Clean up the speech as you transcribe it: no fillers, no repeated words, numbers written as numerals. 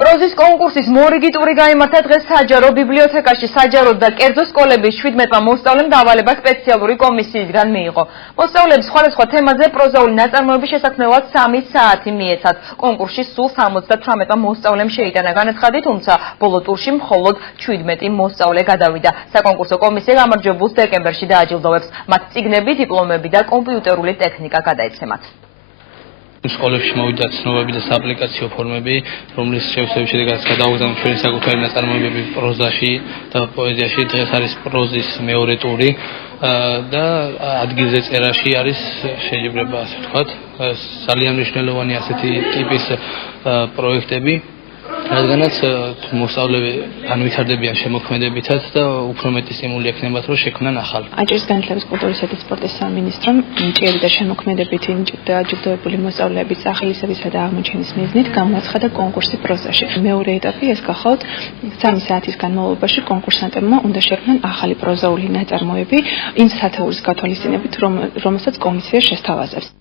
პროზის კონკურსის მორიგი ტური გაიმართა დღეს საჯარო ბიბლიოთეკაში. საჯარო და კერძო სკოლების 17-მა მოსწავლემ დავალება სპეციალური კომისიისგან მიიღო. მოსწავლეებს სხვადასხვა თემაზე პროზაული ნაწარმოების შესაქმნელად 3 საათი მიეცათ. კონკურსში სულ 78-მა მოსწავლემ შეიტანა განაცხადი, თუმცა ბოლო ტურში მხოლოდ 17 მოსწავლე გადავიდა. საკონკურსო კომისია გამარჯვებულს დეკემბერში დააჯილდოვებს. მათ წიგნები, დიპლომები და კომპიუტერული ტექნიკა გადაეცემათ. სკოლებში მოვიდა ცნობები და სააპლიკაციო ფორმები, რომლის შევსების შედეგადაც გადავაგზავნე ჩვენი საკუთარი ნაწარმოებები პროზაში და პოეზიაში. დღეს არის პროზის მეორე ტური და ადგილზე წერაში არის შეიძლება ასე ვთქვათ, ძალიან მნიშვნელოვანი ასეთი ტიპის პროექტები, რადგანაც მოსწავლეები განვითარდებიან შემოქმედებითაც და უფრო მეტი სტიმული ექნებათ, რომ შექმნან ახალ. აჭარის განათლების, კულტურისა და სპორტის სამინისტრომ ჭიერი და შემოქმედებითი დაჯილდოებული მოსწავლეების სახელისებისა და აღმოჩენის მიზნით გამოაცხადა კონკურსი პროზაში. მეორე ეტაპი ეს გახავთ 3 საათის განმავლობაში კონკურსანტებმა უნდა შექმნან ახალი პროზაული ნაწარმოები იმ სათეურის გათვალისწინებით, რომელსაც კომისია შესთავაზებს.